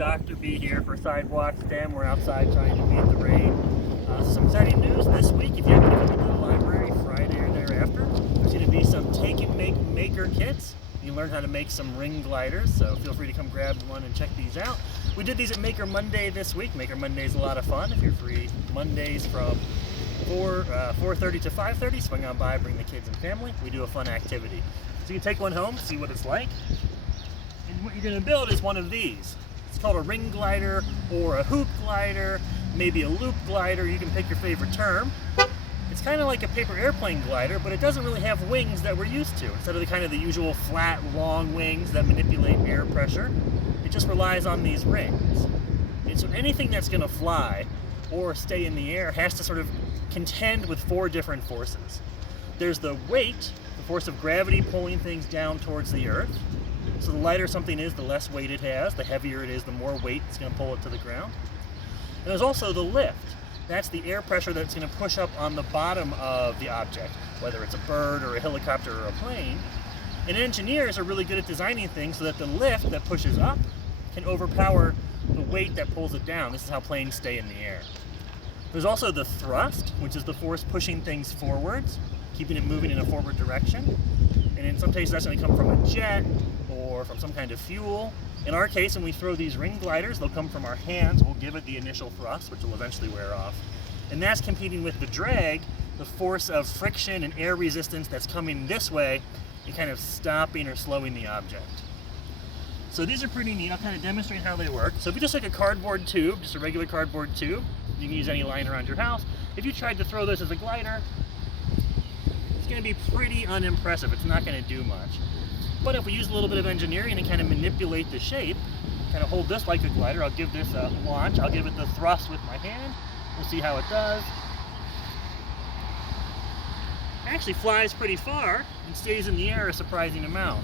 Dr. B here for Sidewalk STEM. We're outside trying to beat the rain. Some exciting news this week. If you happen to come into the library Friday or thereafter, there's going to be some take and make maker kits. You can learn how to make some ring gliders, so feel free to come grab one and check these out. We did these at Maker Monday this week. Maker Monday is a lot of fun. If you're free Mondays from 4:30 to 5:30, swing on by, bring the kids and family. We do a fun activity. So you can take one home, see what it's like. And what you're going to build is one of these. It's called a ring glider or a hoop glider, maybe a loop glider. You can pick your favorite term. It's kind of like a paper airplane glider, but it doesn't really have wings that we're used to. Instead of the usual flat, long wings that manipulate air pressure, it just relies on these rings. And so anything that's going to fly or stay in the air has to sort of contend with four different forces. There's the weight, the force of gravity pulling things down towards the earth. So the lighter something is, the less weight it has. The heavier it is, the more weight it's going to pull it to the ground. And there's also the lift. That's the air pressure that's going to push up on the bottom of the object, whether it's a bird or a helicopter or a plane. And engineers are really good at designing things so that the lift that pushes up can overpower the weight that pulls it down. This is how planes stay in the air. There's also the thrust, which is the force pushing things forwards, keeping it moving in a forward direction. And in some cases that's going to come from a jet or from some kind of fuel. In our case, when we throw these ring gliders, they'll come from our hands. We'll give it the initial thrust, which will eventually wear off. And that's competing with the drag, the force of friction and air resistance that's coming this way and kind of stopping or slowing the object. So these are pretty neat. I'll kind of demonstrate how they work. So if you just take a cardboard tube, just a regular cardboard tube, you can use any line around your house. If you tried to throw this as a glider, it's going to be pretty unimpressive. It's not going to do much. But if we use a little bit of engineering and kind of manipulate the shape, kind of hold this like a glider, I'll give this a launch, I'll give it the thrust with my hand, we'll see how it does. It actually flies pretty far and stays in the air a surprising amount.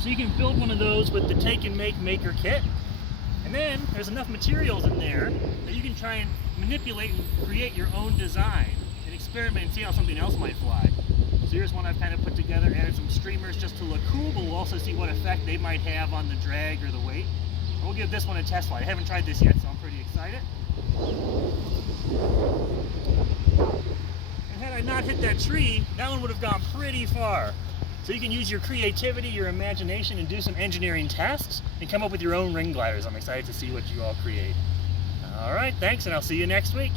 So you can build one of those with the Take and Make Maker kit, and then there's enough materials in there that you can try and manipulate and create your own design and experiment and see how something else might fly. So here's one I've kind of put together, added some streamers just to look cool, but we'll also see what effect they might have on the drag or the weight. And we'll give this one a test flight. I haven't tried this yet, so I'm pretty excited. And had I not hit that tree, that one would have gone pretty far. So you can use your creativity, your imagination, and do some engineering tests and come up with your own ring gliders. I'm excited to see what you all create. All right, thanks, and I'll see you next week.